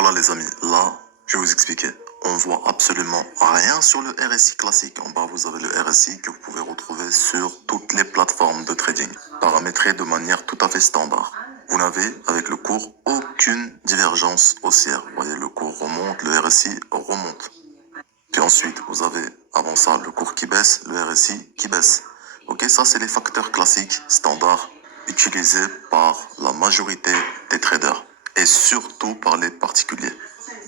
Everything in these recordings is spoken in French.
voilà les amis, là, je vais vous expliquer. On voit absolument rien sur le RSI classique. En bas, vous avez le RSI que vous pouvez retrouver sur toutes les plateformes de trading, paramétré de manière tout à fait standard. Vous n'avez, avec le cours, aucune divergence haussière. Vous voyez, le cours remonte, le RSI remonte. Puis ensuite, vous avez, avant ça, le cours qui baisse, le RSI qui baisse. Ok, ça, c'est les facteurs classiques, standards, utilisés par la majorité des traders et surtout par les particuliers.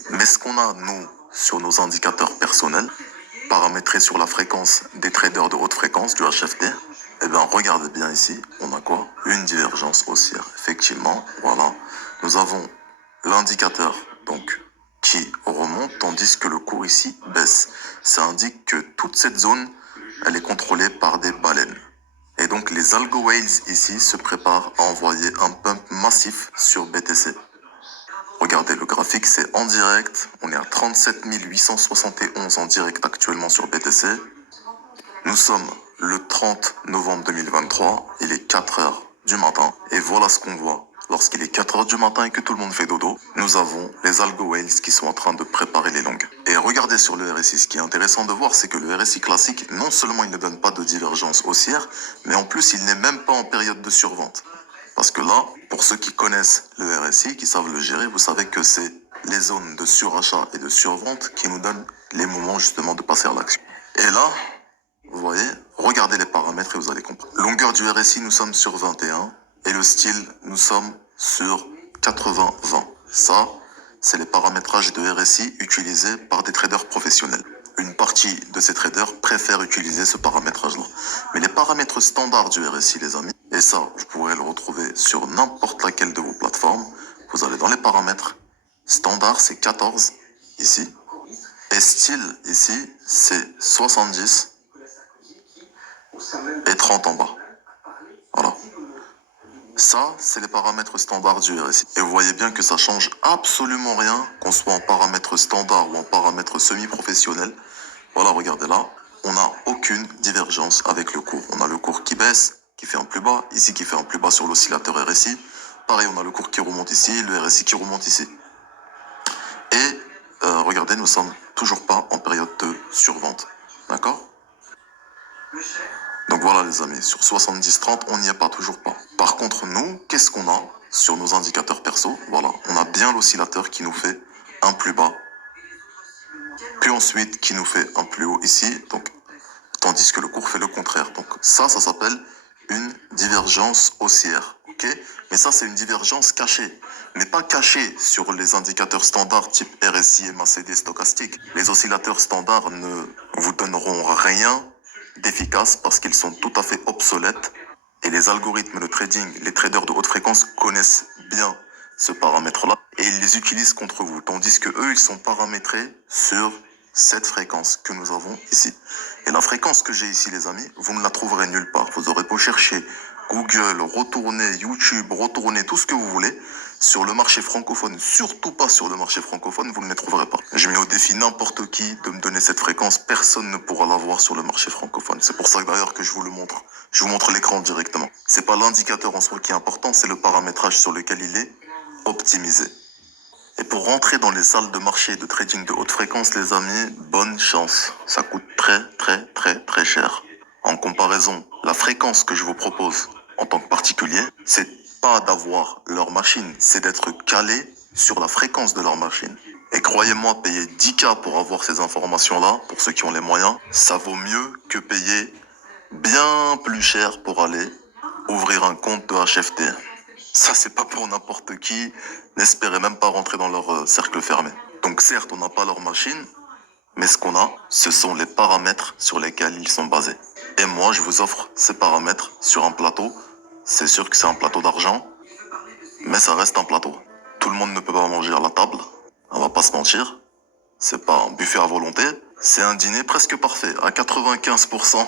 Mais ce qu'on a, nous, sur nos indicateurs personnels, paramétrés sur la fréquence des traders de haute fréquence, du HFT, eh bien, regardez bien ici, on a quoi? Une divergence haussière. Effectivement, voilà, nous avons l'indicateur, donc, qui remonte, tandis que le cours ici baisse. Ça indique que toute cette zone, elle est contrôlée par des baleines. Et donc, les algo whales ici se préparent à envoyer un pump massif sur BTC. Regardez, le graphique, c'est en direct. On est à 37 871 en direct actuellement sur BTC. Nous sommes le 30 novembre 2023. Il est 4 heures du matin. Et voilà ce qu'on voit. Lorsqu'il est 4 heures du matin et que tout le monde fait dodo, nous avons les algo whales qui sont en train de préparer les longues. Et regardez sur le RSI. Ce qui est intéressant de voir, c'est que le RSI classique, non seulement il ne donne pas de divergence haussière, mais en plus, il n'est même pas en période de survente. Parce que là, pour ceux qui connaissent le RSI, qui savent le gérer, vous savez que c'est les zones de surachat et de survente qui nous donnent les moments justement de passer à l'action. Et là, vous voyez, regardez les paramètres et vous allez comprendre. Longueur du RSI, nous sommes sur 21 et le style, nous sommes sur 80-20. Ça, c'est les paramétrages de RSI utilisés par des traders professionnels. Une partie de ces traders préfèrent utiliser ce paramétrage-là. Mais les paramètres standards du RSI, les amis, et ça, vous pourrez le retrouver sur n'importe laquelle de vos plateformes. Vous allez dans les paramètres. Standard, c'est 14, ici. Et style, ici, c'est 70 et 30 en bas. Voilà. Ça, c'est les paramètres standards du RSI. Et vous voyez bien que ça change absolument rien, qu'on soit en paramètre standard ou en paramètre semi-professionnel. Voilà, regardez là, on n'a aucune divergence avec le cours. On a le cours qui baisse, qui fait un plus bas, ici qui fait un plus bas sur l'oscillateur RSI. Pareil, on a le cours qui remonte ici, le RSI qui remonte ici. Et regardez, nous sommes toujours pas en période de survente. D'accord? Donc voilà les amis, sur 70-30, on n'y est pas, toujours pas. Par contre, nous, qu'est-ce qu'on a sur nos indicateurs perso? Voilà, on a bien l'oscillateur qui nous fait un plus bas. Puis ensuite, qui nous fait un plus haut ici, donc, tandis que le cours fait le contraire. Donc ça s'appelle une divergence haussière. Ok? Mais ça, c'est une divergence cachée. Mais pas cachée sur les indicateurs standards type RSI, MACD, stochastique. Les oscillateurs standards ne vous donneront rien d'efficace parce qu'ils sont tout à fait obsolètes. Et les algorithmes de trading, les traders de haute fréquence connaissent bien ce paramètre-là et ils les utilisent contre vous. Tandis que eux, ils sont paramétrés sur cette fréquence que nous avons ici. Et la fréquence que j'ai ici, les amis, vous ne la trouverez nulle part. Vous aurez beau chercher Google, retourner YouTube, retourner tout ce que vous voulez. Sur le marché francophone, surtout pas sur le marché francophone, vous ne les trouverez pas. Je mets au défi n'importe qui de me donner cette fréquence. Personne ne pourra l'avoir sur le marché francophone. C'est pour ça d'ailleurs que je vous le montre. Je vous montre l'écran directement. C'est pas l'indicateur en soi qui est important, c'est le paramétrage sur lequel il est optimisé. Et pour rentrer dans les salles de marché de trading de haute fréquence, les amis, bonne chance. Ça coûte très cher. En comparaison, la fréquence que je vous propose en tant que particulier, c'est pas d'avoir leur machine, c'est d'être calé sur la fréquence de leur machine. Et croyez-moi, payer 10K pour avoir ces informations-là, pour ceux qui ont les moyens, ça vaut mieux que payer bien plus cher pour aller ouvrir un compte de HFT. Ça, c'est pas pour n'importe qui. N'espérez même pas rentrer dans leur cercle fermé. Donc certes, on n'a pas leur machine, mais ce qu'on a, ce sont les paramètres sur lesquels ils sont basés. Et moi, je vous offre ces paramètres sur un plateau. C'est sûr que c'est un plateau d'argent, mais ça reste un plateau. Tout le monde ne peut pas manger à la table. On va pas se mentir. C'est pas un buffet à volonté. C'est un dîner presque parfait, à 95%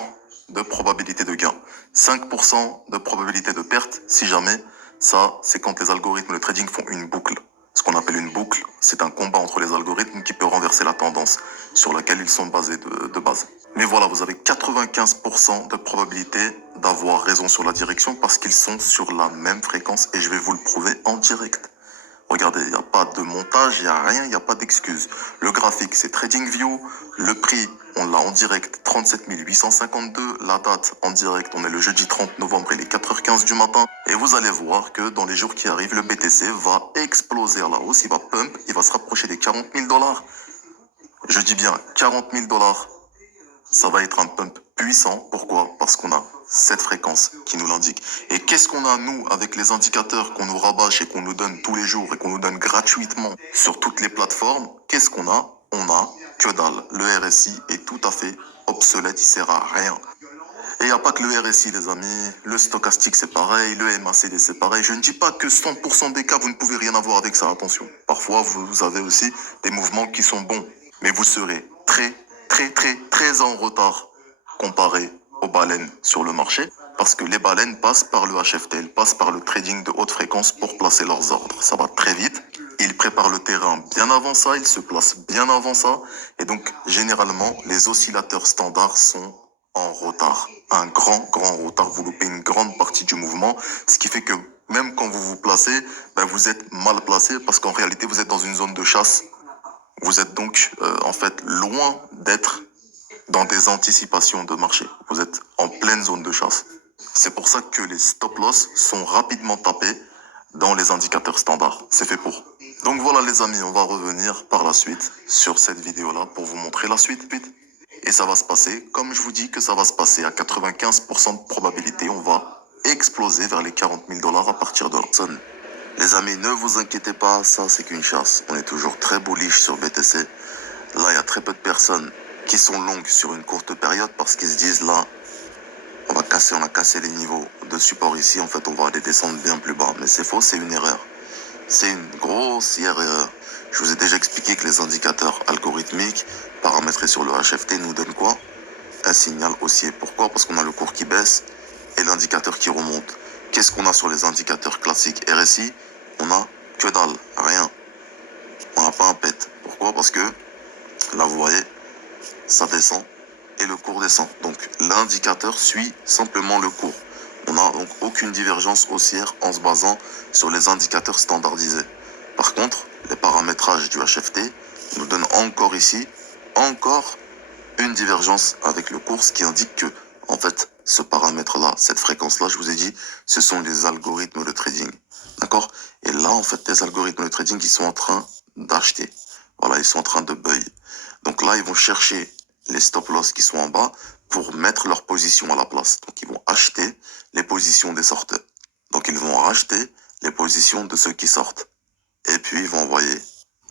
de probabilité de gain. 5% de probabilité de perte, si jamais. Ça, c'est quand les algorithmes de trading font une boucle. Ce qu'on appelle une boucle, c'est un combat entre les algorithmes qui peut renverser la tendance sur laquelle ils sont basés de base. Mais voilà, vous avez 95% de probabilité d'avoir raison sur la direction parce qu'ils sont sur la même fréquence et je vais vous le prouver en direct. Regardez, il n'y a pas de montage, il n'y a rien, il n'y a pas d'excuse. Le graphique, c'est TradingView. Le prix, on l'a en direct, 37 852. La date, en direct, on est le jeudi 30 novembre, il est 4h15 du matin. Et vous allez voir que dans les jours qui arrivent, le BTC va exploser à la hausse, il va pump, il va se rapprocher des 40 000 dollars. Je dis bien 40 000 dollars. Ça va être un pump puissant. Pourquoi? Parce qu'on a cette fréquence qui nous l'indique. Et qu'est-ce qu'on a, nous, avec les indicateurs qu'on nous rabâche et qu'on nous donne tous les jours et qu'on nous donne gratuitement sur toutes les plateformes? Qu'est-ce qu'on a? On a que dalle. Le RSI est tout à fait obsolète, il sert à rien. Et il n'y a pas que le RSI, les amis. Le stochastique, c'est pareil. Le MACD, c'est pareil. Je ne dis pas que 100% des cas, vous ne pouvez rien avoir avec ça. Attention. Parfois, vous avez aussi des mouvements qui sont bons. Mais vous serez très en retard comparé aux baleines sur le marché. Parce que les baleines passent par le HFT, elles passent par le trading de haute fréquence pour placer leurs ordres. Ça va très vite. Ils préparent le terrain bien avant ça, ils se placent bien avant ça. Et donc, généralement, les oscillateurs standards sont en retard. Un grand retard. Vous loupez une grande partie du mouvement. Ce qui fait que même quand vous vous placez, ben vous êtes mal placé parce qu'en réalité, vous êtes dans une zone de chasse. Vous êtes donc, en fait, loin d'être dans des anticipations de marché. Vous êtes en pleine zone de chasse. C'est pour ça que les stop-loss sont rapidement tapés dans les indicateurs standards. C'est fait pour. Donc voilà les amis, on va revenir par la suite sur cette vidéo-là pour vous montrer la suite. Et ça va se passer, comme je vous dis que ça va se passer à 95% de probabilité, on va exploser vers les 40 000 dollars à partir de là. Les amis, ne vous inquiétez pas, ça c'est qu'une chasse. On est toujours très bullish sur BTC. Là, il y a très peu de personnes qui sont longues sur une courte période parce qu'ils se disent là, on a cassé les niveaux de support ici. En fait, on va aller descendre bien plus bas. Mais c'est faux, c'est une erreur. C'est une grossière erreur. Je vous ai déjà expliqué que les indicateurs algorithmiques paramétrés sur le HFT nous donnent quoi? Un signal haussier. Pourquoi? Parce qu'on a le cours qui baisse et l'indicateur qui remonte. Qu'est-ce qu'on a sur les indicateurs classiques RSI? On a que dalle, rien. On n'a pas un pet. Pourquoi? Parce que là, vous voyez, ça descend et le cours descend. Donc l'indicateur suit simplement le cours. On n'a donc aucune divergence haussière en se basant sur les indicateurs standardisés. Par contre, les paramétrages du HFT nous donnent encore ici, encore une divergence avec le cours, ce qui indique que, en fait, ce paramètre-là, cette fréquence-là, je vous ai dit, ce sont les algorithmes de trading. D'accord? Et là, en fait, les algorithmes de trading, ils sont en train d'acheter. Voilà, ils sont en train de buy. Donc là, ils vont chercher les stop-loss qui sont en bas pour mettre leur position à la place. Donc, ils vont acheter les positions des sorteurs. Donc, ils vont racheter les positions de ceux qui sortent. Et puis, ils vont envoyer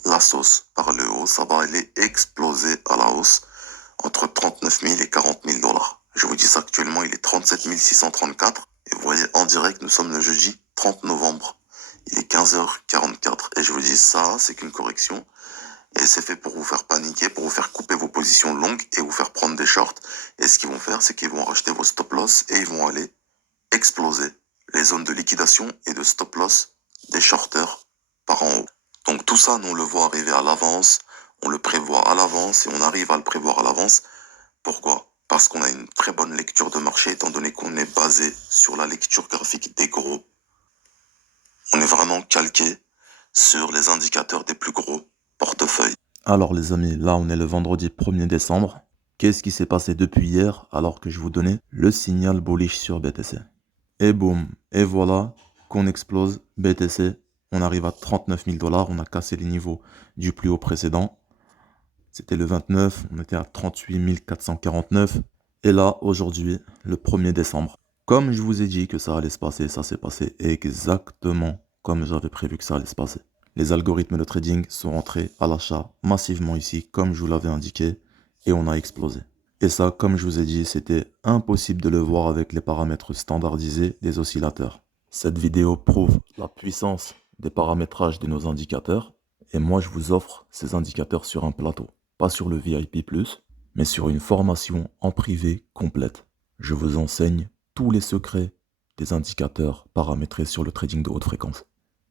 la sauce par le haut. Ça va aller exploser à la hausse entre 39 000 et 40 000 dollars. Je vous dis ça actuellement, il est 37 634. Et vous voyez, en direct, nous sommes le jeudi 30 novembre. Il est 15h44. Et je vous dis ça, c'est qu'une correction. Et c'est fait pour vous faire paniquer, pour vous faire couper vos positions longues et vous faire prendre des shorts. Et ce qu'ils vont faire, c'est qu'ils vont racheter vos stop-loss et ils vont aller exploser les zones de liquidation et de stop-loss des shorters par en haut. Donc tout ça, nous on le voit arriver à l'avance, on le prévoit à l'avance et on arrive à le prévoir à l'avance. Pourquoi? Parce qu'on a une très bonne lecture de marché étant donné qu'on est basé sur la lecture graphique des gros. On est vraiment calqué sur les indicateurs des plus gros portefeuilles. Alors les amis, là on est le vendredi 1er décembre. Qu'est-ce qui s'est passé depuis hier alors que je vous donnais le signal bullish sur BTC? Et boum, et voilà qu'on explose BTC. On arrive à 39 000 dollars, on a cassé les niveaux du plus haut précédent. C'était le 29, on était à 38 449. Et là, aujourd'hui, le 1er décembre, comme je vous ai dit que ça allait se passer, ça s'est passé exactement comme j'avais prévu que ça allait se passer. Les algorithmes de trading sont entrés à l'achat massivement ici, comme je vous l'avais indiqué, et on a explosé. Et ça, comme je vous ai dit, c'était impossible de le voir avec les paramètres standardisés des oscillateurs. Cette vidéo prouve la puissance des paramétrages de nos indicateurs, et moi je vous offre ces indicateurs sur un plateau. Pas sur le VIP+, mais sur une formation en privé complète. Je vous enseigne tous les secrets des indicateurs paramétrés sur le trading de haute fréquence.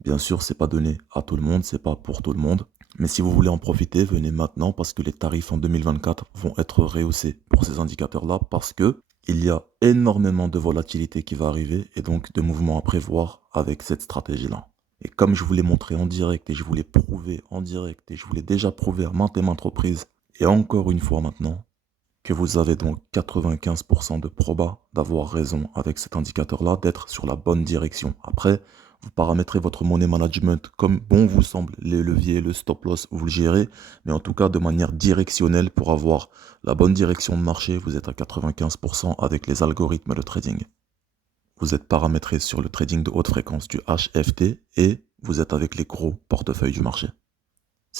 Bien sûr, c'est pas donné à tout le monde, c'est pas pour tout le monde. Mais si vous voulez en profiter, venez maintenant parce que les tarifs en 2024 vont être rehaussés pour ces indicateurs-là parce que il y a énormément de volatilité qui va arriver et donc de mouvements à prévoir avec cette stratégie-là. Et comme je vous l'ai montré en direct et je vous l'ai prouvé en direct et je vous l'ai déjà prouvé à maintes et maintes reprises, et encore une fois maintenant, que vous avez donc 95% de proba d'avoir raison avec cet indicateur-là, d'être sur la bonne direction. Après, vous paramétrez votre money management comme bon vous semble, les leviers, le stop loss, vous le gérez, mais en tout cas de manière directionnelle pour avoir la bonne direction de marché, vous êtes à 95% avec les algorithmes de trading. Vous êtes paramétré sur le trading de haute fréquence du HFT et vous êtes avec les gros portefeuilles du marché.